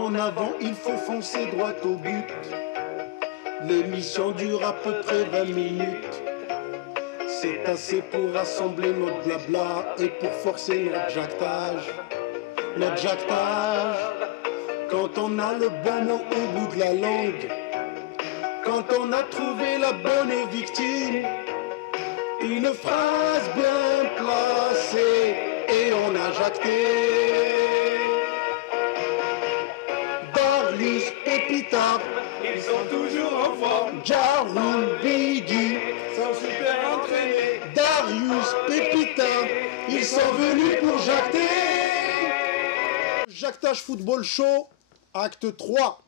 En avant, il faut foncer droit au but. L'émission dure à peu près 20 minutes. C'est assez pour rassembler notre blabla et pour forcer notre jactage. Notre jactage. Quand on a le bon mot au bout de la langue. Quand on a trouvé la bonne victime. Une phrase bien placée et on a jacté. Darius Pépita, Ils sont toujours en forme, Jarul Biggie, sont super entraînés. Darius Pépita, ils sont venus pour jacter. Jactage Football Show, acte 3.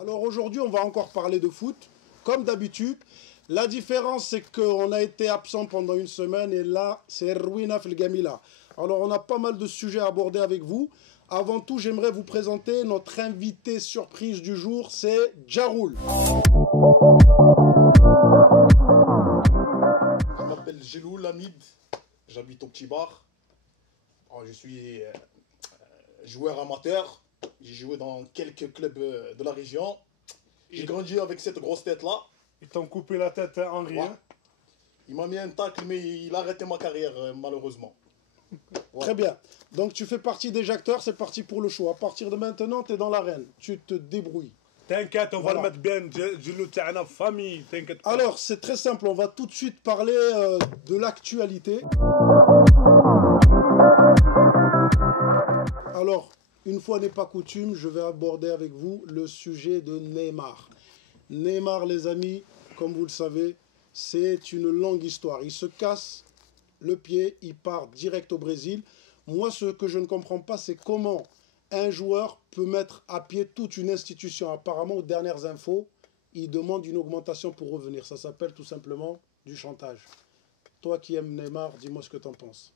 Alors aujourd'hui, on va encore parler de foot, comme d'habitude. La différence, c'est qu'on a été absent pendant une semaine et là, c'est Ruina Felgamila. Alors, on a pas mal de sujets à aborder avec vous. Avant tout, j'aimerais vous présenter notre invité surprise du jour, c'est Jarul. Je m'appelle Gelou Lamid, j'habite au Petit Bar. Alors, je suis joueur amateur, j'ai joué dans quelques clubs de la région. J'ai grandi avec cette grosse tête-là. Ils t'ont coupé la tête en rien. Ouais. Il m'a mis un tacle, mais il a arrêté ma carrière, malheureusement. Ouais. Très bien. Donc, tu fais partie des jacteurs, c'est parti pour le show. À partir de maintenant, tu es dans l'arène. Tu te débrouilles. T'inquiète, on va Voilà. le mettre bien. Gilou, t'es une famille, t'inquiète pas. Alors, c'est très simple. On va tout de suite parler de l'actualité. Alors, une fois n'est pas coutume, je vais aborder avec vous le sujet de Neymar. Neymar, les amis, comme vous le savez, c'est une longue histoire. Il se casse le pied, il part direct au Brésil. Moi, ce que je ne comprends pas, c'est comment un joueur peut mettre à pied toute une institution. Apparemment, aux dernières infos, il demande une augmentation pour revenir. Ça s'appelle tout simplement du chantage. Toi qui aimes Neymar, dis-moi ce que tu en penses.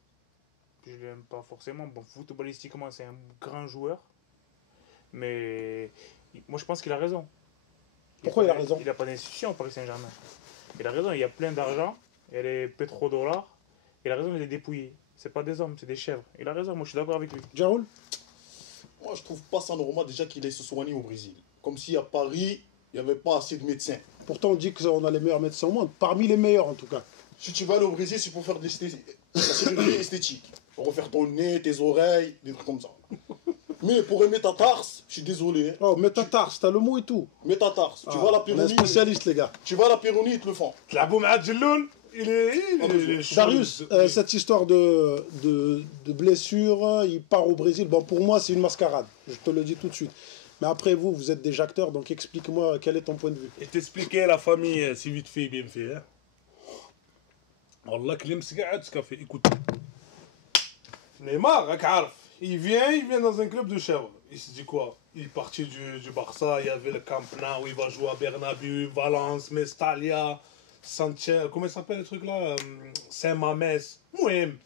Je l'aime pas forcément. Bon, footballistiquement, c'est un grand joueur. Mais moi, je pense qu'il a raison. Pourquoi il a raison? Il n'a pas d'institution au Paris Saint-Germain. Il a raison, il y a plein d'argent. Il y a les pétrodollars. Il a raison de les dépouiller. C'est pas des hommes, c'est des chèvres. Il a raison, moi je suis d'accord avec lui. Jarul? Moi, je trouve pas ça normal déjà qu'il aille se soigner au Brésil. Comme si à Paris, il n'y avait pas assez de médecins. Pourtant, on dit qu'on a les meilleurs médecins au monde. Parmi les meilleurs, en tout cas. Si tu vas aller au Brésil, c'est pour faire de la chirurgie esthétique. Pour refaire ton nez, tes oreilles, des trucs comme ça. Mais pour aimer ta tarse, je suis désolé. Oh, métatarse, t'as le mot et tout. Mets ta tarse. Tu vois la On est pyronie. spécialiste, les gars. Tu vois la pyronie, ils te le font. Tlabou Maad Giloul, il est chaud. Darius, cette histoire de blessure, il part au Brésil. Bon, pour moi, c'est une mascarade. Je te le dis tout de suite. Mais après, vous êtes des jacteurs, donc explique-moi quel est ton point de vue. Et t'expliquer la famille, c'est vite fait, bien fait. Hein. Wallah, Klim Sgad, ce qu'a fait. Écoute. Neymar, il vient dans un club de chèvres. Il se dit quoi? Il est parti du Barça, il y avait le Camp Nou, il va jouer à Bernabéu, Valence, Mestalla, Sanchez, comment il s'appelle le truc là? Saint-Mamès, Mouem,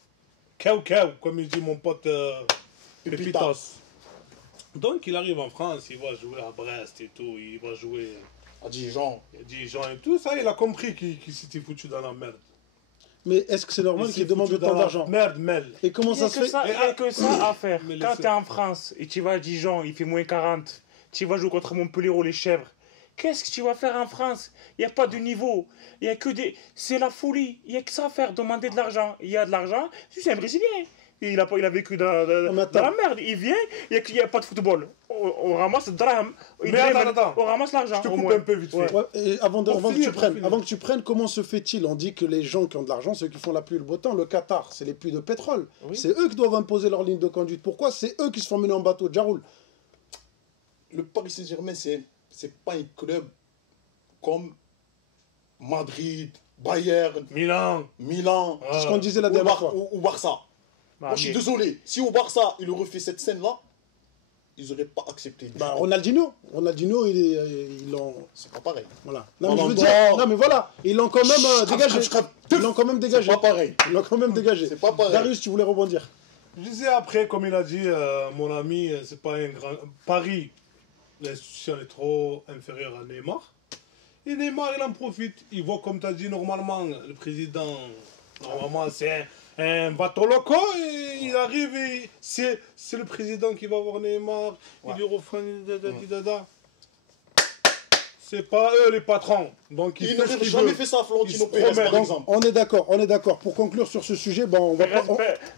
Kau, comme il dit mon pote Pépitas. Donc il arrive en France, il va jouer à Brest et tout, il va jouer À Dijon. à Dijon et tout, ça il a compris qu'il s'était foutu dans la merde. Mais est-ce que c'est normal Il qu'il s'est demande foutu autant dans la d'argent? Merde, Mel. Et comment ça se fait? Il n'y a que ça à faire. Mais Quand laissez- tu es en France et tu vas à Dijon, il fait moins 40, tu vas jouer contre Montpellier ou les chèvres. Qu'est-ce que tu vas faire en France? Il n'y a pas de niveau. Il y a que des. C'est la folie. Il n'y a que ça à faire, demander de l'argent. Il y a de l'argent. C'est un Brésilien. Il a vécu dans mais attends. la merde. Il vient, il n'y a pas de football. On ramasse le drame. Mais attends. On ramasse l'argent. Je te au coupe moins. un peu vite fait. Ouais, et avant Pour finir. que tu prennes, comment se fait-il? On dit que les gens qui ont de l'argent, ceux qui font la pluie et le beau temps, le Qatar, c'est les puits de pétrole. Oui. C'est eux qui doivent imposer leur ligne de conduite. Pourquoi c'est eux qui se font mener en bateau? Jarul? Le Paris Saint-Germain, c'est pas un club comme Madrid, Bayern, Milan. Milan, C'est ce qu'on disait la ou, dernière fois. ou Barça. Bah, Moi, je suis mais- désolé. Si au Barça, il aurait fait cette scène-là, ils n'auraient pas accepté. du Bah, tout. Ronaldinho, ils l'ont. C'est pas pareil. Voilà. Non, mais je veux Ballon dire, d'or. non, mais voilà, ils l'ont quand même dégagé. Ils l'ont quand même dégagé. C'est pas pareil. Ils l'ont quand même dégagé. C'est pas pareil. Darius, tu voulais rebondir? Je disais après, comme il a dit, mon ami, c'est pas un grand. Paris, l'institution est trop inférieure à Neymar. Et Neymar, il en profite. Il voit, comme tu as dit, normalement, le président, normalement, c'est un bateau loco. Et il arrive et c'est le président qui va voir Neymar. Il lui refait dada. C'est pas eux les patrons. Donc Il n'aurait jamais fait ça à Florentino Il se Pérez, promet. par exemple. On est d'accord. Pour conclure sur ce sujet, bon, on va pas...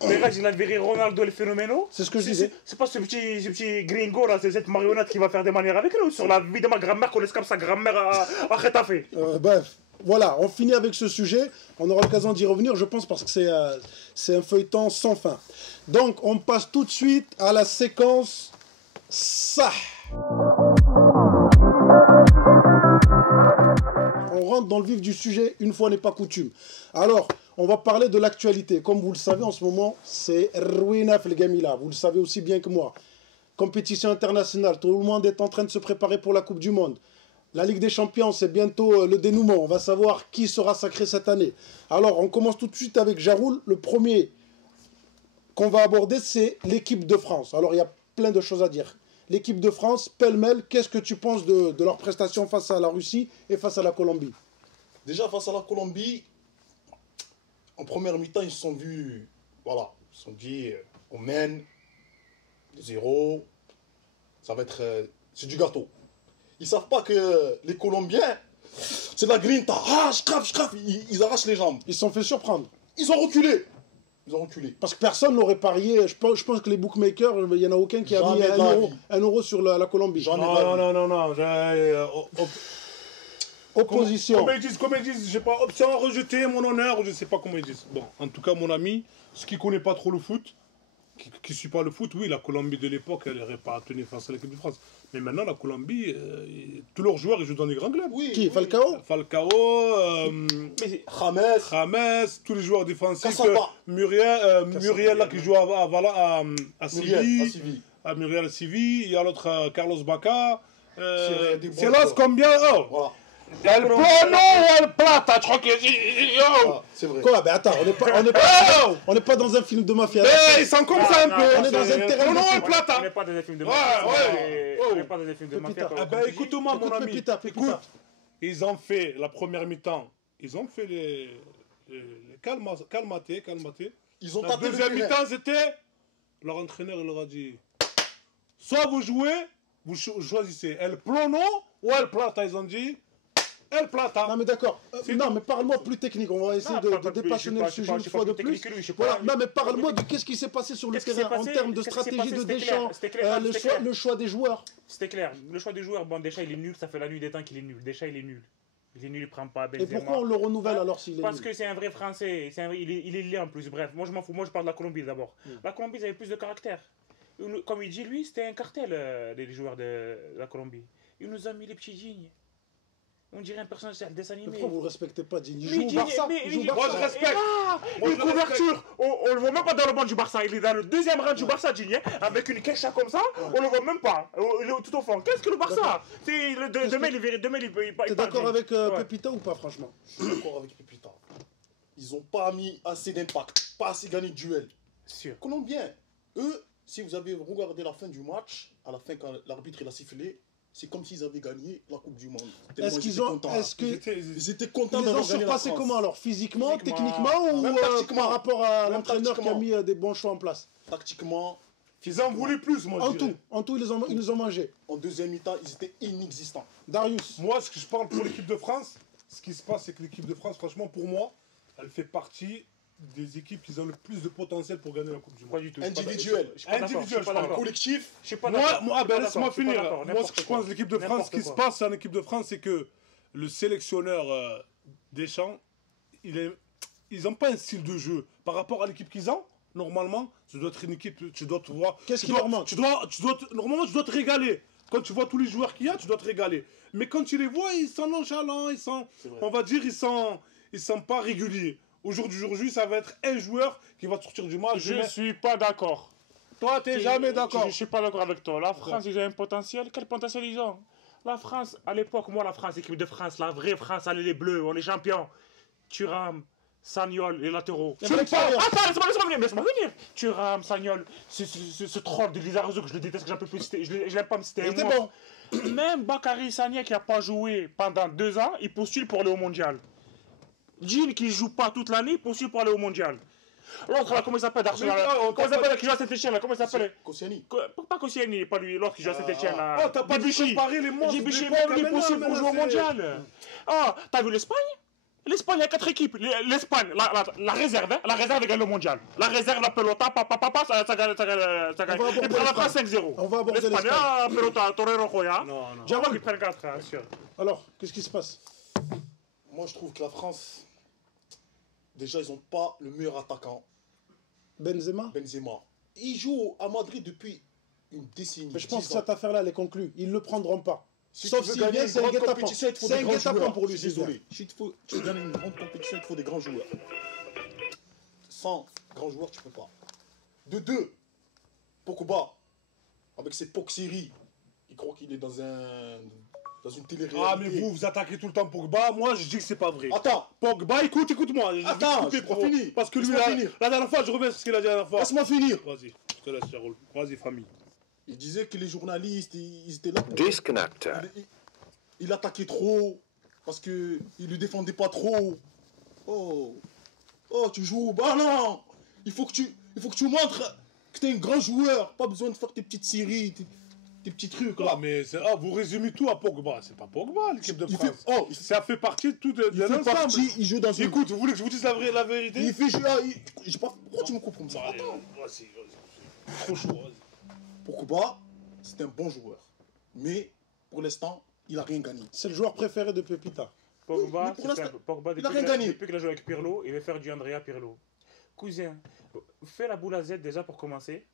Perez, il a viré Ronaldo, le phénoménal. C'est ce que je disais. C'est pas ce petit gringo là, c'est cette marionnette qui va faire des manières avec nous. Sur la vie de ma grand-mère, qu'on escape sa grand-mère à Retafe. Bref, voilà, on finit avec ce sujet. On aura l'occasion d'y revenir, je pense, parce que c'est un feuilleton sans fin. Donc, on passe tout de suite à la séquence ça. On rentre dans le vif du sujet, une fois n'est pas coutume. Alors, on va parler de l'actualité. Comme vous le savez, en ce moment, c'est Rouinaf le Gamila. Vous le savez aussi bien que moi. Compétition internationale, tout le monde est en train de se préparer pour la Coupe du Monde. La Ligue des Champions, c'est bientôt le dénouement. On va savoir qui sera sacré cette année. Alors, on commence tout de suite avec Jaroul. Le premier qu'on va aborder, c'est l'équipe de France. Alors, il y a plein de choses à dire. L'équipe de France, pêle-mêle, qu'est-ce que tu penses de leur prestation face à la Russie et face à la Colombie? Déjà, face à la Colombie, en première mi-temps, ils se sont vus, voilà, ils se sont dit, on mène 0, ça va être, c'est du gâteau. Ils savent pas que les Colombiens, c'est de la grinta, je crave, ils arrachent les jambes. Ils se sont fait surprendre. Ils ont reculé. Ils ont reculé. Parce que personne n'aurait parié. Je pense que les bookmakers, il n'y en a aucun qui a mis Jamais de la vie. 1 euro sur la Colombie. Jamais de la vie. Non. Opposition. Comme ils disent, j'ai pas option à rejeter, mon honneur, ou je sais pas comment ils disent. Bon, en tout cas, mon ami, ce qui connaît pas trop le foot, qui suit pas le foot, oui, la Colombie de l'époque, elle n'aurait pas tenu face à l'équipe de France. Mais maintenant, la Colombie, tous leurs joueurs, ils jouent dans des grands clubs. Oui, Qui oui. Falcao James, tous les joueurs défensifs. Cassamba. Muriel, là, qui joue à Muriel, Séville. à Séville. À Muriel à Séville. Il y a l'autre, Carlos Bacca. des bons C'est là joueurs. combien? Oh. Voilà. El Plano ou El Plata? Je crois que. Ah, c'est vrai. Quoi? Ben attends, on n'est pas dans un film de mafia. Ils sont comme ça un peu. on est dans un terrain Non, de El Plata. On n'est pas dans des films de Ouais, mafia. ouais. On n'est pas dans des films de mafia. Pépita. comme Eh ben, tu dis. écoute-moi, mon Écoute, ami. Pépita. Écoute, ils ont fait la première mi-temps. Ils ont fait les calmaté. Ils ont La tapé le deuxième terrain. mi-temps, c'était. Leur entraîneur, il leur a dit soit vous jouez, vous choisissez El Plano ou El Plata. Ils ont dit El Plata. Non mais d'accord. C'est Non tout. mais parle-moi plus technique. On va essayer Non, de pas plus, dépassionner je le suis sujet pas- une je suis pas fois de plus plus. technique que lui, je suis pas- Voilà. Non mais parle-moi de qu'est-ce qui s'est passé sur le Qu'est-ce qui terrain s'est en passé termes de Qu'est-ce qui s'est stratégie passé de C'était Deschamps, clair, c'était clair, c'était clair. le choix des joueurs. C'était clair. Le choix des joueurs, bon, Deschamps, il est nul. Ça fait la nuit des temps qu'il est nul. Deschamps, il est nul. Il est nul, il prend pas Et Benzema. pourquoi on le renouvelle alors s'il est Parce nul? que c'est un vrai Français. Il est laid en plus. Bref, moi je m'en fous. Moi je parle de la Colombie d'abord. La Colombie, ils avaient plus de caractère. Comme il dit, lui, c'était un cartel, les joueurs de la Colombie. Il nous a mis les petits dignes. On dirait un personnage de dessin animé. Pourquoi vous ne respectez pas Digne? Il Mais joue au Digne, Barça. mais- Il joue au mais- Moi, Barça. je respecte. Moi, Une je le couverture, on le voit même pas dans le banc du Barça, il est dans le deuxième rang du Barça, Digne, hein, avec une quecha comme ça, on le voit même pas, il est tout au fond. Qu'est-ce que le Barça? Demain il part. T'es d'accord avec Ouais. Pépita ou pas franchement? Je suis d'accord avec Pépita. Ils n'ont pas mis assez d'impact, pas assez gagné de duel. Sûr. Colombiens, eux, si vous avez regardé la fin du match, à la fin quand l'arbitre il a sifflé, c'est comme s'ils avaient gagné la Coupe du Monde. Tellement Est-ce ils qu'ils étaient ont, contents. est-ce que Ils étaient ils contents les ont d'avoir gagné la surpassés France. comment alors? Physiquement, Physiquement, techniquement ou même tactiquement. par rapport à Même l'entraîneur qui a tactiquement. mis des bons choix en place? Tactiquement, Ils en voulaient plus, moi. En je dirais. tout, ils nous ont mangé. en deuxième mi-temps, ils étaient inexistants. Darius. Moi, ce que je parle pour l'équipe de France, ce qui se passe, c'est que l'équipe de France, franchement, pour moi, elle fait partie des équipes qui ont le plus de potentiel pour gagner la Coupe du Pas Monde. du tout. Individuel. Je suis pas d'accord, Individuel, je suis pas je parle. d'accord. Collectif, Je suis pas Moi, d'accord. moi, Je suis pas laisse-moi d'accord, je suis pas finir. d'accord, Moi, ce que je n'importe pense de l'équipe de France, ce N'importe qui se quoi. passe en équipe de France, c'est que le sélectionneur Deschamps, ils n'ont pas un style de jeu. Par rapport à l'équipe qu'ils ont, normalement, tu dois être une équipe, tu dois te voir. Qu'est-ce tu qui dois- leur manque? Normalement, tu dois te régaler. Quand tu vois tous les joueurs qu'il y a, tu dois te régaler. Mais quand tu les vois, ils sont nonchalants, C'est vrai. on va dire, ils sont pas réguliers. Aujourd'hui, ça va être un joueur qui va te sortir du match. Je suis pas d'accord. Toi, t'es jamais d'accord. Je suis pas d'accord avec toi. La France, ils ont un potentiel. Quel potentiel ils ont? La France, à l'époque, moi, la France, équipe de France, la vraie France, allez les Bleus, on est champions. Thuram, Sagnol, les latéraux. C'est vrai que ça, Attends, laisse-moi venir. Thuram, Sagnol, ce troll de Lizarazu que je le déteste, que j'en peux plus citer. Je l'aime pas me citer. il était bon. Même Bakary Sagna qui n'a pas joué pendant 2 ans, il postule pour aller au mondial. Gilles qui joue pas toute l'année, il postule pour aller au mondial. L'autre là, comment il s'appelle d'Arsenal? Comment il s'appelle qui joue à Saint-Etienne là? Comment il s'appelle? Koscielny. Pas Koscielny, pas lui, l'autre qui joue à Saint-Etienne là. Ah, t'as pas dit comparer les monstres. Debuchy, d'époque, même lui maintenant, possible pour maintenant, jouer au c'est- mondial. Ah, t'as vu l'Espagne? L'Espagne, il y a 4 équipes. L'Espagne, la réserve, hein, la réserve gagne le mondial. La réserve, la pelota, ça gagne. aborder Ils prennent la l'Espagne. France 5-0. On va aborder l'Espagne. l'Espagne. Ah, pelota, Torero, Joya. Non, non. J'avoue qu'ils prennent 4, hein, sûr. Alors, qu'est-ce qui se passe? Moi, je trouve que la France, déjà, ils n'ont pas le meilleur attaquant, Benzema? Benzema. Il joue à Madrid depuis une décennie. Mais je pense 10 que ans. cette affaire-là, elle est conclue. Ils ne le prendront pas. Si Sauf tu veux s'il gagner vient, une c'est un grande guet-apens. compétition, il te faut C'est des un grands guet-apens joueurs. pour lui, Je suis c'est désolé. Si tu veux gagner une grande compétition, il te faut des grands joueurs. Sans grands joueurs, tu peux pas. De deux, Pogba, avec ses poxeries, il croit qu'il est dans une télé-réalité. Ah, mais vous attaquez tout le temps Pogba. Moi, je dis que c'est pas vrai. Attends, Pogba, écoute-moi. Je vais Attends, couper, j'ai pas frérot. fini. Parce que lui, Laisse-moi la finir. dernière fois, je reviens sur ce qu'il a dit la dernière fois. laisse-moi finir. Vas-y, je te laisse, Charles. Vas-y, famille. Il disait que les journalistes, ils étaient là pour... Disconnector. Il attaquait trop, parce que il lui défendait pas trop. Oh, tu joues au ballon. Il faut que tu montres que t'es un grand joueur. Pas besoin de faire tes petites séries, tes petits trucs Ah, là. mais vous résumez tout à Pogba. C'est pas Pogba, l'équipe de Il France. fait- Ça fait partie de tout de Il fait l'ensemble. partie, il joue dans une... Écoute, vous voulez que je vous dise la vérité? Il fait jouer... j'ai pas... Pourquoi tu me coupes comme ça? Allez, Attends. vas-y. Trop chaud, vas-y. Pogba, c'est un bon joueur. Mais, pour l'instant, il a rien gagné. C'est le joueur préféré de Pepita. Pogba, mais pour c'est l'instant, simple. Pogba, il a rien gagné. depuis qu'il a joué avec Pirlo, il veut faire du Andrea Pirlo. Cousin, fais la boule à Z déjà pour commencer.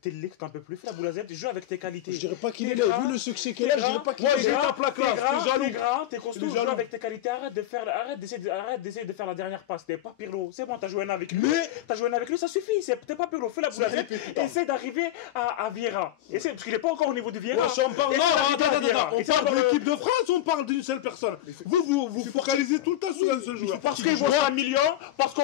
T'es lick, t'en peux plus. Fais la boule à Z, joue avec tes qualités. Je dirais pas qu'il T'es est laid. grand, Vu le succès qu'il t'es a, je dirais grand, pas qu'il Moi, est j'ai laid. ta plaque là, t'es jaloux. T'es grand, t'es costaud, Il est joue jaloux. avec tes qualités. Arrête d'essayer de faire la dernière passe. T'es pas Pirlo. C'est bon, t'as joué un avec lui. Mais- T'as joué un avec lui, ça suffit. T'es pas Pirlo. Fais la boule à Z. répète, putain. Essaie d'arriver à Vieira. Parce qu'il est pas encore au niveau de Vieira. Ouais, si on parle, Essaie non, d'arriver à Vieira. attends, on Essaie parle de de- l'équipe de France ou on parle d'une seule personne? Vous focalisez tout le temps sur un seul joueur. Parce qu'ils vaut 100 millions, parce qu'on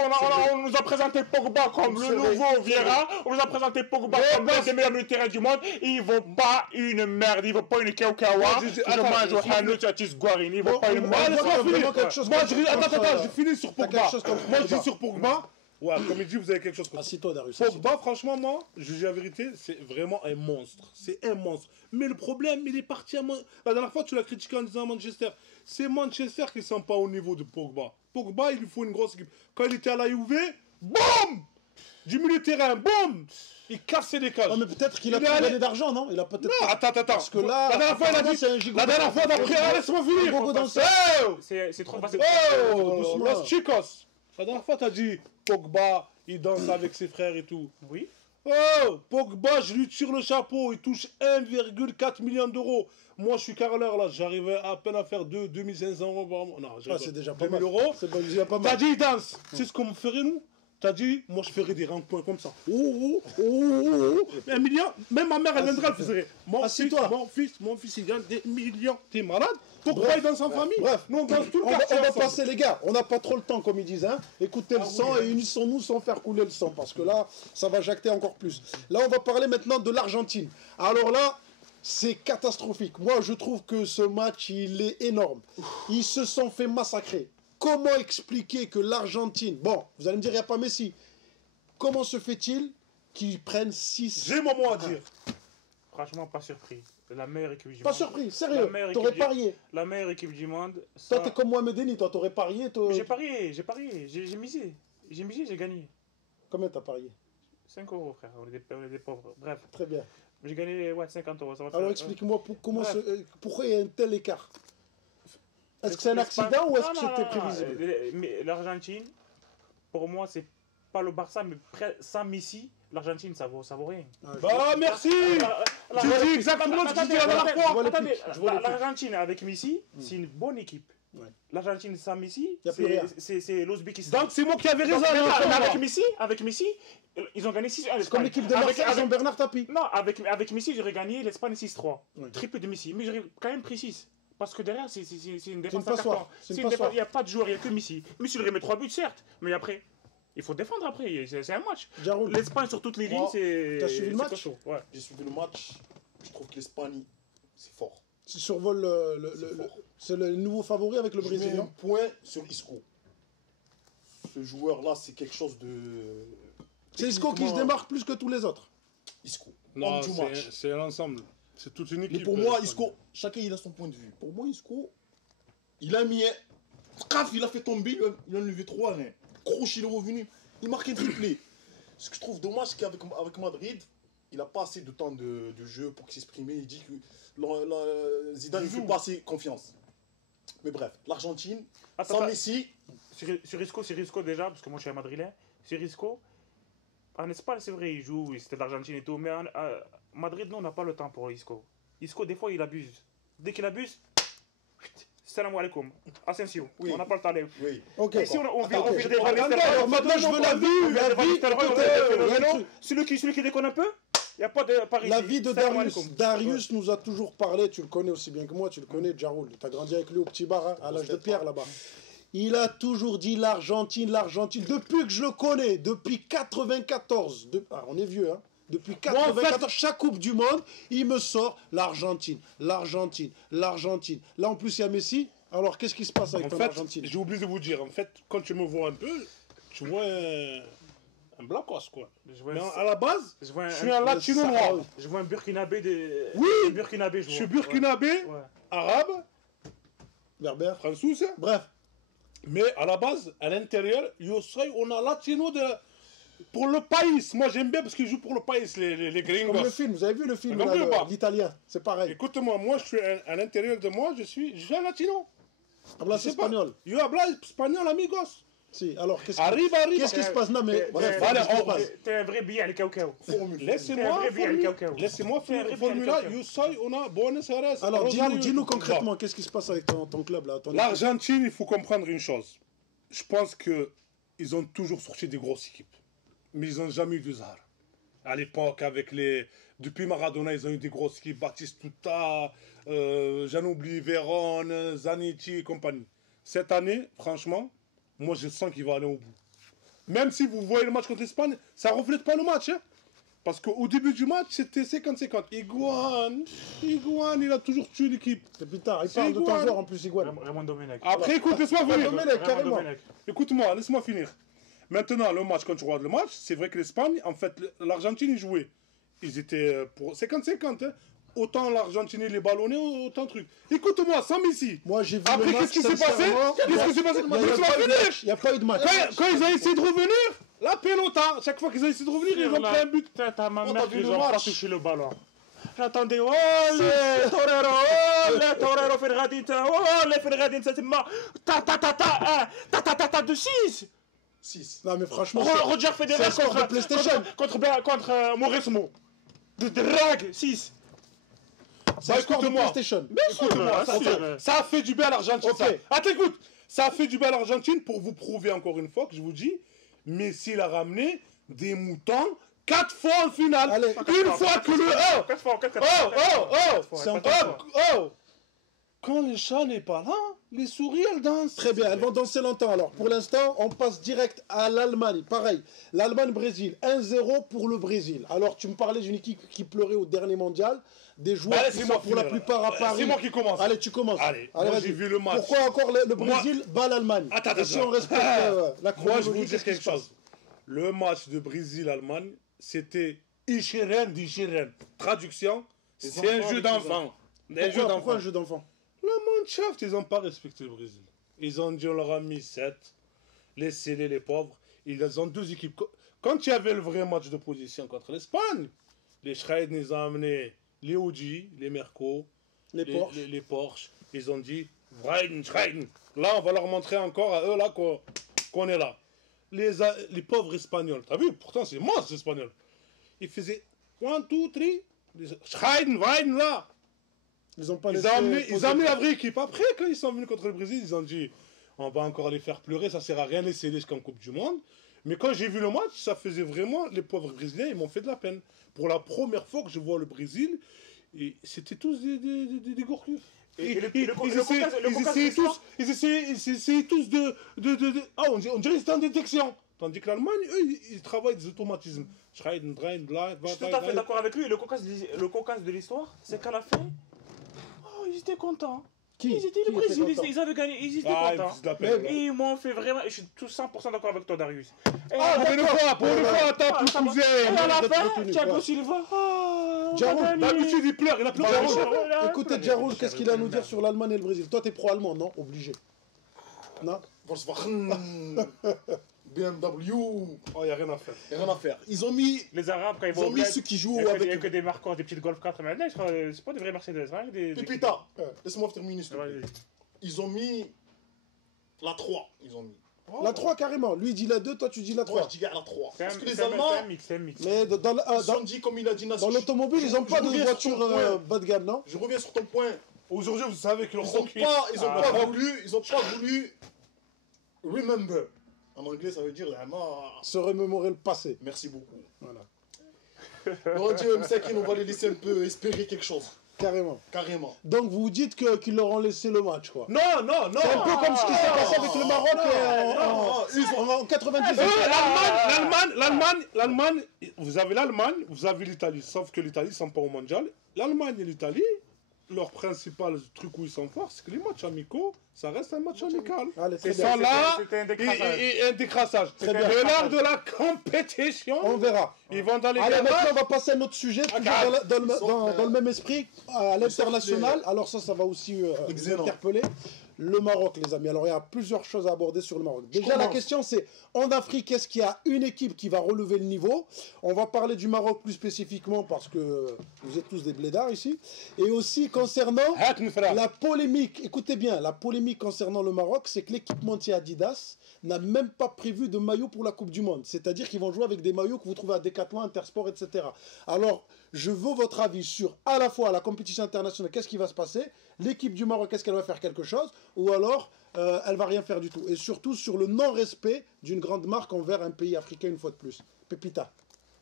nous a présenté Pogba comme le nouveau Vieira, on nous a présenté Pogba comme l'un des meilleurs milieux de terrain du monde, il vaut pas une merde, il vaut pas une Kaukawa, Moi, que je- je attends, mange au Hanout Atis Guarini, il vaut pas une on- merde. laisse-moi Laisse-moi vraiment finir. quelque chose Moi, contre- je finis sur T'as Pogba. quelque chose contre Moi, je Pogba. dis sur Pogba. Ouais, comme il dit, vous avez quelque chose contre Assis-toi, Darius. Pogba, franchement, moi, je dis la vérité, c'est vraiment un monstre. C'est un monstre. Mais le problème, il est parti à... La dernière fois, tu l'as critiqué en disant Manchester. C'est Manchester qui ne sont pas au niveau de Pogba. Pogba, il lui faut une grosse équipe. Quand il était à la Juve, boum! Du milieu de terrain, boum! Il cassait des cages. Ah, mais peut-être qu'il a Il est trop allé- gagné d'argent, non? Il a peut-être. Non, attends. Parce que là, la dernière fois, il a apparemment, dit... c'est un gigot. La dernière fois, d'après... Ah, laisse-moi finir. Gogo dans ça. Oh! C'est trop facile. Oh! Doucement. Los chicos. La dernière fois, t'as dit Pogba, il danse avec ses frères et tout. Oui. Oh, Pogba, je lui tire le chapeau, il touche 1,4 million d'euros. Moi, je suis carreleur là, j'arrivais à peine à faire 2500 euros par mois. Non, Ah, c'est déjà pas 2000 mal. euros. C'est déjà pas T'as mal. dit, il danse. C'est ce qu'on me ferait, nous. T'as dit, moi, je ferais des ronds-points comme ça. Un million, même ma mère, elle viendra, elle faisait. Assis-toi. Mon fils, il gagne des millions. T'es malade? Pogba, il danse en famille. Bref, nous, on danse tout le on va, quartier on va ensemble. passer, les gars. On n'a pas trop le temps, comme ils disent. Hein. Écoutez le sang et unissons-nous sans faire couler le sang. Parce que là, ça va jacter encore plus. Là, on va parler maintenant de l'Argentine. Alors là, c'est catastrophique. Moi, je trouve que ce match, il est énorme. Ils se sont fait massacrer. Comment expliquer que l'Argentine... Bon, vous allez me dire, il n'y a pas Messi. Comment se fait-il qu'ils prennent 6... J'ai mon mot à dire. Franchement, pas surpris. La meilleure équipe du Pas monde. surpris, La sérieux. meilleure T'aurais équipe du- parié. La meilleure équipe du monde. Toi, ça- t'es comme Mohamed Eni, toi, t'aurais parié. Mais j'ai parié, j'ai misé. J'ai gagné. Combien t'as parié? 5 euros, frère. On est des pauvres. Bref, Très bien. j'ai gagné 50 euros. Ça va Alors faire- explique-moi comment Bref. pourquoi il y a un tel écart. Est-ce que c'est un L'Espagne- accident ou est-ce Non, que non, c'était non, non. prévisible? Mais l'Argentine, pour moi, c'est pas le Barça, mais sans Messi, l'Argentine, ça vaut rien. Bah, merci. Tu dis exactement ce que tu dis la dernière fois. Je vois les Attendez, pics, je vois les pics. l'Argentine avec Messi, c'est une bonne équipe. Ouais. L'Argentine sans Messi, Y a plus rien. c'est l'Ouzbékistan. Donc, c'est moi qui avais raison. Donc, la dernière fois. avec Messi, ils ont gagné 6-1. C'est comme l'équipe de Marseille, Jean-Bernard Tapie. Non, avec Messi, j'aurais gagné l'Espagne 6-3. Ouais. Triple de Messi. Mais j'aurais quand même pris 6. Parce que derrière, c'est une défense passoire. attaquante. C'est une C'est une passoire. défense- Il n'y a pas de joueur, il n'y a que Messi. Messi, il remet 3 buts, certes. Mais après, il faut défendre après. C'est un match. Jaroul, L'Espagne sur toutes les lignes, Moi, c'est. t'as suivi le c'est match costaud, ouais. J'ai suivi le match. Je trouve que l'Espagne, c'est fort. tu survoles c'est le nouveau favori avec le Je mets un Brésilien. point sur Isco. Ce joueur-là, c'est quelque chose de. C'est Isco qui se démarque plus que tous les autres. Isco. Non, Homme du match. c'est l'ensemble. C'est toute une équipe. Mais pour moi, Isco, chacun il a son point de vue. Pour moi, Isco, il a mis un. Craf, il a fait tomber, il a enlevé 3 reins. Croche, il est revenu. Il marque un triplé. Ce que je trouve dommage, c'est qu'avec Madrid, il n'a pas assez de temps de jeu pour s'exprimer. Il dit que Zidane ne fait pas assez confiance. Mais bref, l'Argentine, Attends, sans attends. Messi, Sur Isco déjà, parce que moi je suis un Madrilène. Sur Isco, en Espagne, c'est vrai, il joue, c'était de l'Argentine et tout. Mais à Madrid, nous, on n'a pas le temps pour Isco. Isco, des fois, il abuse. Dès qu'il abuse, salam alaikum. Asensio, Oui. on n'a pas le temps. oui. Ok. Et si on vire Ok. des Alors maintenant, je veux la vie. Celui qui déconne un peu, il n'y a pas de Paris. La vie de Darius. Darius nous a toujours parlé, tu le connais aussi bien que moi, tu le connais, Jaroul. Tu as grandi avec lui au petit bar, hein, à l'âge de pierre là-bas. Il a toujours dit l'Argentine, l'Argentine. Depuis que je le connais, depuis 94. On est vieux, hein. Depuis 94, chaque Coupe du Monde, il me sort l'Argentine, l'Argentine, l'Argentine. Là, en plus, il y a Messi. Alors, qu'est-ce qui se passe avec En ton fait, Argentine? j'ai oublié de vous dire, en fait, quand tu me vois un peu, tu vois un Blacos, quoi. Mais à la base, je suis un latino noir. Je vois un Burkinabé de. Oui. Un Burkinabé, Je suis burkinabé, Ouais. arabe, Berbère. français. Bref, Mais à la base, à l'intérieur, on a latino pour le pays. Moi, j'aime bien parce qu'ils jouent pour le pays, les comme le gringos. film, vous avez vu le film T'as là, compris ou pas l'italien? C'est pareil. Écoute-moi, moi, je suis à l'intérieur de moi, je suis un latino. Hablas Je sais pas. espagnol. Yo habla espagnol, amigos. Si, alors, qu'est-ce Arriba. qui se passe? Non, mais bref, Allez, qu'est-ce qui se on- passe? T'es un vrai billet, le Caucao. Formule. Laissez-moi finir la formula. Yo soy una Buenos Aires. Alors, Rosario. dis-nous Bon. concrètement, qu'est-ce qui se passe avec ton club là? L'Argentine, il faut comprendre une chose. Je pense qu'ils ont toujours sorti des grosses équipes. Mais ils n'ont jamais eu de Zahar. À l'époque, depuis Maradona, ils ont eu des grosses équipes. Batistuta, Janobli, Vérone, Zanetti et compagnie. Cette année, franchement, moi je sens qu'il va aller au bout. Même si vous voyez le match contre l'Espagne, ça ne reflète pas le match. Hein. Parce qu'au début du match, c'était 50-50. Higuain, il a toujours tué l'équipe. Depuis tard, il C'est parle de ton Higuain. joueur en plus, Higuain. Raymond Domenech. Après, écoute, laisse-moi finir. Domenech, carrément. Écoute-moi, laisse-moi finir. Maintenant, le match, quand tu regardes le match, c'est vrai que l'Espagne, en fait, l'Argentine, ils jouaient. Ils étaient pour 50-50. Hein. Autant l'Argentine, les ballonnait, autant de trucs. Écoute-moi, sans Messi. Moi, j'ai vu Après, le match. qu'est-ce qui s'est passé? sincèrement, Qu'est-ce qui s'est passé? il y a Laisse-moi pas eu de finir. match. Il n'y a pas eu de match. Quand ils ont essayé de revenir, la pelota, chaque fois qu'ils ont essayé de revenir, ils ont pris un but. Ta ma Oh, mère t'as vu qu'ils le ont pas match? touché le ballon. J'attendais, oh les Torero Ferradita, oh les Ferradita, c'est ma ta de 6. 6. Non, mais franchement, Roger Federer c'est un score de PlayStation. contre Mauresmo. De drag 6. c'est un score de écoute-moi. PlayStation. Écoute-moi, ça a fait du bien à l'Argentine. Ok. Ça. Attends, écoute, ça a fait du bien à l'Argentine pour vous prouver encore une fois que je vous dis, Messi l'a ramené des moutons 4 fois en finale. Allez. Une fois que le 1. 4 fois, 4 C'est Oh, encore- oh. Quand le chat n'est pas là, les souris elles dansent. Très bien, elles vont danser longtemps. Alors, pour l'instant, on passe direct à l'Allemagne. Pareil, l'Allemagne-Brésil, 1-0 pour le Brésil. Alors, tu me parlais d'une équipe qui pleurait au dernier mondial, des joueurs Bah, qui laissez-moi sont pour la finir, plupart à là. Paris. C'est moi qui commence. Allez, tu commences. Allez, moi, vas-y. j'ai vu le match. Pourquoi encore le Brésil bat l'Allemagne? Attends, Et si attends. on respecte la Moi, chronologie, je vais vous qu'est-ce dire qui quelque se passe? chose. Le match de Brésil-Allemagne, c'était Ichiren d'Ichiren. Traduction, c'est un enfants jeu avec d'enfant. Un jeu Pourquoi un d'enfant. jeu d'enfant? Le Mannschaft, ils n'ont pas respecté le Brésil. Ils ont dit on leur a mis 7. Laissez-les, les pauvres. Ils ont 2 équipes. Quand il y avait le vrai match de position contre l'Espagne, les Schreiden, ils ont amené les Audi, les Merco, Les Porsche. les Porsche. Ils ont dit Schreiden. Là, on va leur montrer encore à eux là qu'on est là. Les pauvres Espagnols, t'as vu? Pourtant, c'est moi, ces Espagnols. Ils faisaient 1, 2, 3. Schreiden, là. Ils ont pas Ils laissé ont amené poser- la vraie équipe. Après, quand ils sont venus contre le Brésil, ils ont dit on va encore les faire pleurer, ça sert à rien, laissez-les jusqu'en Coupe du Monde. Mais quand j'ai vu le match, ça faisait vraiment, les pauvres Brésiliens, ils m'ont fait de la peine. Pour la première fois que je vois le Brésil, et c'était tous des gourcuffes. Ils essayaient tous de... Ah, on dirait qu'ils étaient en détection. Tandis que l'Allemagne, eux, ils travaillent des automatismes. Je suis tout à fait d'accord avec lui. Le cocasse de l'histoire, c'est qu'à la fin, oh, ils étaient contents. Qui Ils étaient le Qui était Brésil, content ils avaient gagné, ils étaient contents. Et ils m'ont fait vraiment. Je suis tout 100% d'accord avec toi, Darius. Pour une fois, attends, pour Et cousin. à la fin, retenu, Thiago ouais. Silva. Oh, Jarol, D'habitude, il pleure, il a pleuré. Écoutez, Jarol, qu'est-ce qu'il a à nous dire sur l'Allemagne et le Brésil? Toi, t'es pro-allemand, non? Obligé. Non? Volkswagen, BMW, Oh, il n'y a rien à faire. y a rien à faire. Ils ont mis, Les Arabes, quand ils ils vont ont au mis bled, ceux qui il jouent y a avec. que des Marcos, des petites Golf 4 maintenant. Je crois, c'est pas des vrais Mercedes. Hein, Pépita, laisse-moi terminer. s'il te plaît. Ils ont mis la 3. Ils ont mis. La 3 carrément. Lui il dit la 2, toi tu dis la 3. Moi, je dis la 3. C'est Parce que les un Allemands, mix, c'est un mix. Mais ils ont dit, comme il a dit Nassi. dans l'automobile, ils n'ont Je pas de reviens sur voiture ton point. bas de gamme, non? Je reviens sur ton point. Aujourd'hui, vous savez que le Ils ont rock... pas voulu remember. En anglais, ça veut dire vraiment. Se remémorer le passé. Merci beaucoup. Voilà. On va dire M5, on va les laisser un peu espérer quelque chose. Carrément. Carrément. Donc vous dites qu'ils leur ont laissé le match, quoi. Non, non, non. C'est un peu comme ce qui s'est passé avec le Maroc en 98. L'Allemagne, vous avez l'Allemagne, vous avez l'Italie. Sauf que l'Italie ne sont pas au mondial. L'Allemagne et l'Italie, leur principal truc où ils sont forts, c'est que les matchs amicaux, ça reste un match amical. Allez, très Et bien. ça là, C'était un décrassage. et un décrassage. Très Mais bien. lors de la compétition, On verra. ils vont dans les Allez, maintenant barrages. on va passer à un autre sujet, toujours dans le même esprit, à l'international. Alors ça va aussi vous Excellent. interpeller. Le Maroc, les amis. Alors il y a plusieurs choses à aborder sur le Maroc. Déjà la commence. question c'est, en Afrique, est-ce qu'il y a une équipe qui va relever le niveau? On va parler du Maroc plus spécifiquement parce que vous êtes tous des blédards ici. Et aussi concernant la polémique, écoutez bien, la polémique concernant le Maroc, c'est que l'équipementier Adidas n'a même pas prévu de maillot pour la Coupe du Monde. C'est-à-dire qu'ils vont jouer avec des maillots que vous trouvez à Decathlon, Intersport, etc. Alors, je veux votre avis sur à la fois la compétition internationale, qu'est-ce qui va se passer? L'équipe du Maroc, est-ce qu'elle va faire quelque chose? Ou alors, elle va rien faire du tout? Et surtout sur le non-respect d'une grande marque envers un pays africain une fois de plus. Pépita.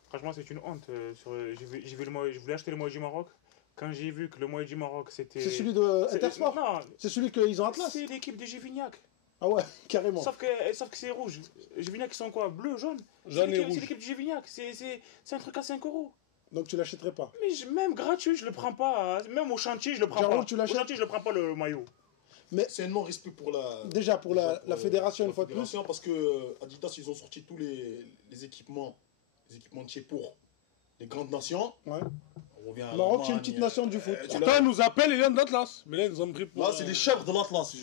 Franchement, c'est une honte. J'ai vu je voulais acheter le maillot du Maroc. Quand j'ai vu que le maillot du Maroc, c'était. C'est celui de c'est- Intersport? Non, C'est celui qu'ils ont Atlas? c'est l'équipe de Givignac. Ah ouais, carrément. Sauf que c'est rouge. Givignac, ils sont quoi? Bleu, jaune? Jaune et C'est rouge. l'équipe de Givignac. C'est un truc à 5 €. Donc tu l'achèterais pas? Mais même gratuit, je le prends pas. Même au chantier, je le prends Jarol, pas. tu Au l'achètes? chantier, je le prends pas le maillot. C'est un non-respect pour la. Déjà pour la fédération une fois de plus. fédération, parce que Adidas, ils ont sorti tous les équipementiers pour les grandes nations. Ouais. On revient à Le Maroc, c'est une l'Allemagne, petite nation du foot. tu Pourtant, ils nous appellent, ils viennent d'Atlas. Mais là, ils nous ont pris pour... Là, c'est les chefs de l'Atlas.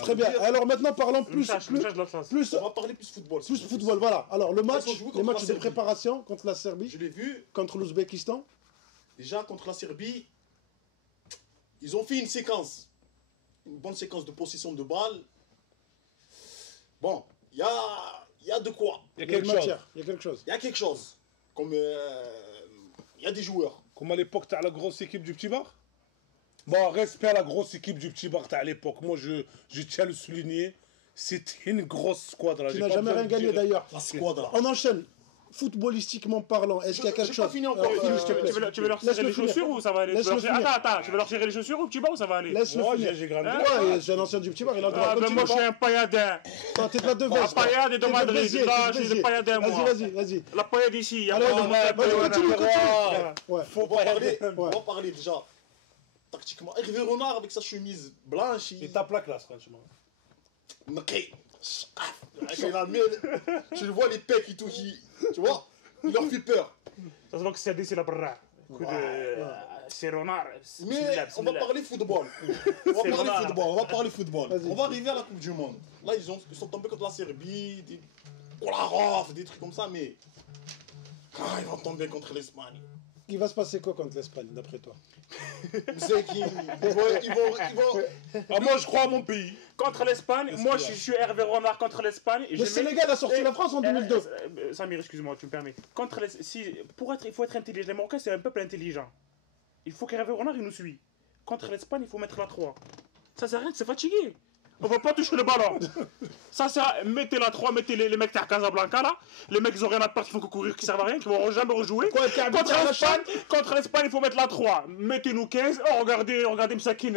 Très bien. Alors maintenant parlons plus On va parler plus football. plus football. Voilà. Alors le match, Ils ont joué contre les la matchs de Serbie. préparation contre la Serbie, Je l'ai vu, contre l'Ouzbékistan. déjà contre la Serbie, ils ont fait une séquence. Une bonne séquence de possession de balle. Bon, il y a de quoi. Il y a Il y a quelque une chose. matière, il y a quelque chose. Il y a quelque chose. Comme il y a des joueurs. Comme à l'époque, t'as la grosse équipe du petit bar. Bon, respect à la grosse équipe du petit bar, t'as à l'époque. Moi, je tiens à le souligner. C'était une grosse squadre. Qui n'a jamais rien gagné d'ailleurs. La squadre. On enchaîne. Footballistiquement parlant, est-ce qu'il y a quelque j'ai chose? pas fini encore, Finis, s'il te plaît. Tu veux leur tirer Laisse-le les finir. chaussures ou ça va aller? Laisse-le finir. Attends, tu veux leur tirer les chaussures ou petit bas ou ça va aller? Laisse-le Moi, finir. j'ai grandi. Hein? Ouais, c'est un ancien du petit bar, il a le droit Ah, de ben moi je suis continuer. un pailladin. Attends, t'es de la devise. Paillade et de Madrid. Là, je suis de pailladin, moi. Vas-y. La paillade ici. y a Allez, pas de- vas-y, continue. Ouais. On va parler déjà tactiquement. Hervé Renard avec sa chemise blanche. Il tape la classe, franchement. Ok. Tu le vois les pecs et tout. Tu vois, il leur fait peur. Ça se voit que c'est la bras. C'est renard. Mais on va parler football. On va parler football. Vas-y. On va arriver à la Coupe du Monde. Là, ils sont tombés contre la Serbie, des Kolarov, des trucs comme ça, mais quand ils vont tomber contre l'Espagne, Il va se passer quoi contre l'Espagne, d'après toi? c'est qu'ils vont. Ah, moi, je crois à mon pays. Contre l'Espagne, moi je suis Hervé Renard contre l'Espagne. Le Sénégal a sorti la France en 2002. Samir, excuse-moi, tu me permets. Il faut être intelligent. Les Marocains, c'est un peuple intelligent. Il faut qu'Hervé Renard il nous suit. Contre l'Espagne, il faut mettre la 3. Ça sert à rien de se fatiguer. On va pas toucher le ballon. Ça sert à... Mettez la 3, mettez les mecs à Casablanca là. Les mecs ils ont rien à perdre, ils font que courir, qui servent à rien, qui vont jamais rejouer. Contre l'Espagne, il faut mettre la 3. Mettez-nous 15. Oh, regardez Msakin,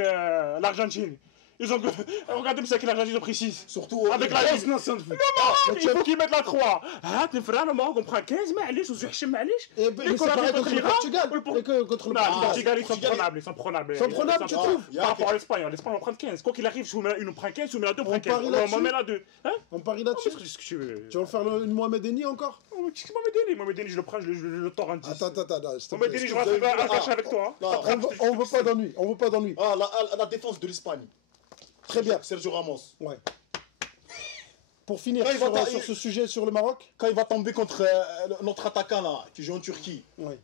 l'Argentine. Ils ont... Regardez Msakin, l'Argentine, ils ont pris 6. Surtout avec la liste. Le Maroc, il faut qu'ils mettent la 3. Ah, t'es frère, le Maroc, on prend 15, معليش وزحشم معليش. Mais c'est pareil contre le Portugal. Contre le Non, le Portugal. Portugal, ils sont prenables, ils sont prenables. Sont prenables, tu trouves? Par rapport à l'Espagne, l'Espagne va prendre 15. Quoi qu'il arrive, si il nous prend 15, si on met la 2, on prend 15. On met la 2. Hein? On parie là-dessus. Tu vas faire une Mohamed Eni encore? Mohamed Eni, je le prends, je le tords en 10. Attends. Mohamed Eni, je vais faire un cacher avec toi. On veut pas d'ennui. On veut pas d'ennui. Ah, la défense de l'Espagne. Très bien. Sergio Ramos. Ouais. Pour finir sur ce sujet sur le Maroc. Quand il va tomber contre notre attaquant là, qui joue en Turquie. Ouais.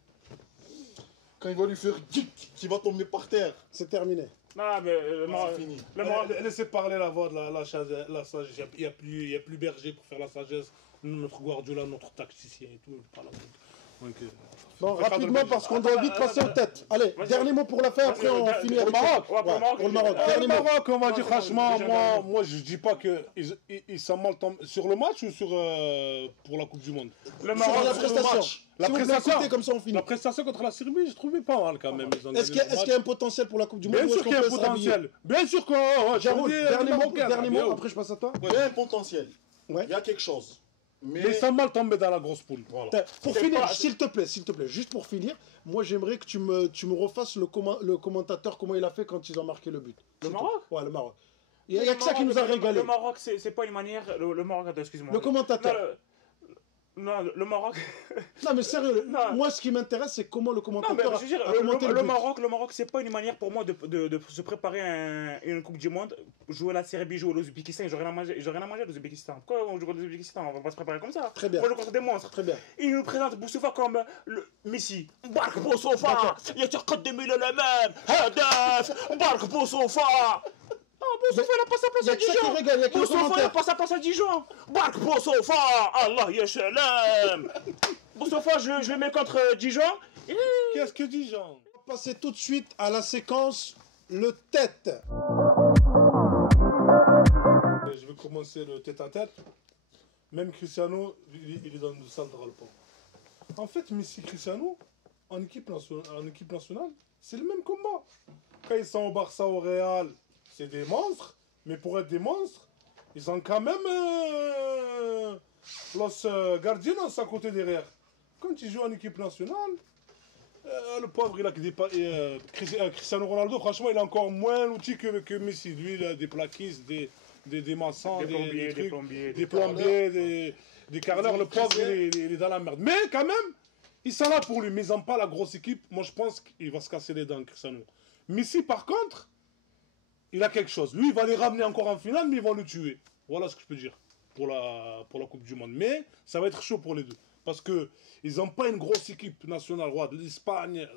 Quand il va lui faire geek, qui va tomber par terre. C'est terminé. Non, mais le Maroc. C'est fini. Laissez parler la voix de la sagesse. Il n'y a plus berger pour faire la sagesse. Notre Guardiola, notre tacticien et tout. Bon, rapidement parce qu'on doit vite passer aux têtes. Allez, dernier mot pour la fin, après on finit avec le Maroc. Pour le Maroc. Le Maroc, on va dire franchement, moi je dis pas qu'ils sont mal tombés sur le match ou sur pour la Coupe du Monde. Le Maroc, la prestation. La prestation, comme ça on finit. La prestation contre la Serbie, je trouvais pas mal quand même. Est-ce qu'il y a un potentiel pour la Coupe du Monde? Bien sûr qu'il y a un potentiel. Bien sûr que. Jaroud, dernier mot, après je passe à toi. Il y a un potentiel. Ouais. Il y a quelque chose. Mais ils sont mal tombés dans la grosse poule. Voilà. Pour finir, s'il te plaît, juste pour finir, moi j'aimerais que tu me refasses le commentateur, comment il a fait quand ils ont marqué le but. Le Maroc? Ouais, le Maroc. Il y a que ça qui nous a régalé. Le Maroc, c'est pas une manière. Le Maroc, attends, excuse-moi. Le commentateur. Non, le Maroc. Non, mais sérieux, moi ce qui m'intéresse, c'est comment le commentateur a commenté le Maroc, c'est pas une manière pour moi de se préparer à une Coupe du Monde. Jouer la Serbie, jouer l'Ouzbékistan, j'ai rien à manger à l'Ouzbékistan. Pourquoi on joue à l'Ouzbékistan? On va pas se préparer comme ça. Très bien. Moi, je contre des monstres. Très bien. Il nous présente Boussoufa comme le Messi. Bark Boussoufa, يتقدم إلى الأمام هدف Bark Boussoufa. Boussoufa, il a pas sa place à Dijon. Boussoufa, il a pas sa place à Dijon. Bark Boussoufa, Allah ya salam. Boussoufa, je le mets contre Dijon. Qu'est-ce que Dijon? On va passer tout de suite à la séquence le tête. Je vais commencer le tête à tête. Même Cristiano, il est dans le sale drôle pas. En fait, Messi Cristiano, en équipe nationale, c'est le même combat. Quand ils sont au Barça, au Real, c'est des monstres. Mais pour être des monstres, ils ont quand même los Guardianos à côté derrière. Quand ils jouent en équipe nationale, le pauvre, il a que des Cristiano Ronaldo, franchement, il a encore moins l'outil que Messi. Lui, il a des plaquistes, des maçons, des plombiers, des carreleurs. Le pauvre, il est dans la merde. Mais quand même, ils sont là pour lui. Mais ils n'ont pas la grosse équipe. Moi, je pense qu'il va se casser les dents, Cristiano. Messi, par contre, il a quelque chose. Lui, il va les ramener encore en finale, mais ils vont le tuer. Voilà ce que je peux dire pour la Coupe du Monde. Mais ça va être chaud pour les deux. Parce qu'ils n'ont pas une grosse équipe nationale. De l'Espagne.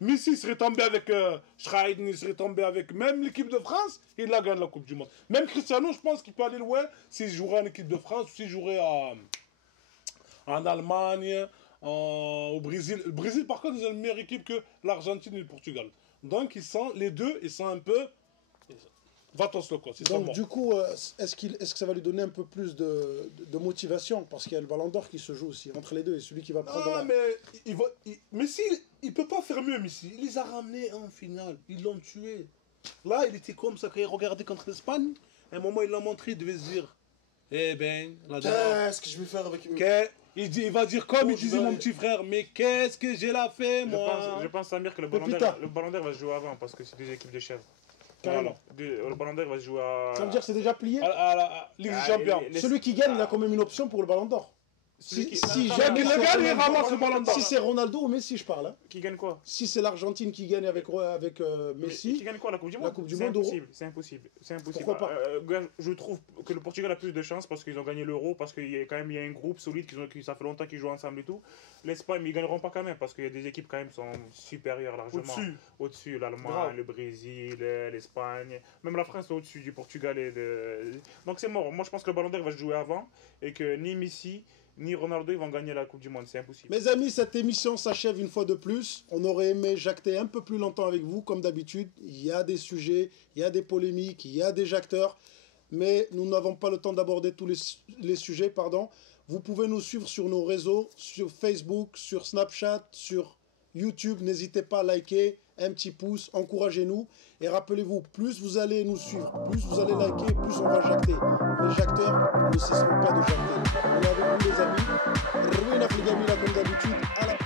Messi serait tombé avec Schreiden, il serait tombé avec même l'équipe de France, il la gagne la Coupe du Monde. Même Cristiano, je pense qu'il peut aller loin s'il jouerait en équipe de France ou s'il jouerait en Allemagne, au Brésil. Le Brésil, par contre, ils ont une meilleure équipe que l'Argentine et le Portugal. Donc, les deux, ils sont un peu... Va-t'en le quoi. Donc du coup, est-ce que ça va lui donner un peu plus de motivation? Parce qu'il y a le Ballon d'Or qui se joue aussi entre les deux et celui qui va prendre Messi, il peut pas faire mieux, Messi. Il les a ramenés en finale. Ils l'ont tué. Là, il était comme ça quand il regardait contre l'Espagne. À un moment, il l'a montré, il devait se dire eh ben, qu'est-ce que je vais faire avec eux? Il va dire comme il disait mon petit frère, mais qu'est-ce que j'ai là fait, moi? Je pense, Samir, que le Ballon d'Or va se jouer avant parce que c'est des équipes de chefs. Carrément. Le Ballon d'Or va se jouer à... Ça veut dire que c'est déjà plié? Ligue des Champions. Celui qui gagne, il a quand même une option pour le Ballon d'Or. Si c'est Ronaldo ou Messi, je parle. Hein. Qui gagne quoi? Si c'est l'Argentine qui gagne avec Messi. Qui gagne quoi, la Coupe du Monde? La Coupe du Monde. C'est impossible. Pourquoi pas? Je trouve que le Portugal a plus de chance parce qu'ils ont gagné l'Euro, parce qu'il y a quand même un groupe solide, ça fait longtemps qu'ils jouent ensemble et tout. L'Espagne, ils gagneront pas quand même parce qu'il y a des équipes quand même qui sont supérieures largement. Au-dessus, l'Allemagne, le Brésil, l'Espagne. Même la France est au-dessus du Portugal. Donc c'est mort. Moi, je pense que le Ballon d'Or va se jouer avant et que ni Messi ni Ronaldo ils vont gagner la Coupe du Monde, c'est impossible. Mes amis, cette émission s'achève une fois de plus. On aurait aimé jacter un peu plus longtemps avec vous, comme d'habitude. Il y a des sujets, il y a des polémiques, il y a des jacteurs. mais nous n'avons pas le temps d'aborder tous les sujets, pardon. Vous pouvez nous suivre sur nos réseaux, sur Facebook, sur Snapchat, sur YouTube. N'hésitez pas à liker, un petit pouce, encouragez-nous. Et rappelez-vous, plus vous allez nous suivre, plus vous allez liker, plus on va jacter. Les jacteurs ne cesseront pas de jacter. On est avec vous les amis. Rouina Fligamila comme d'habitude. À la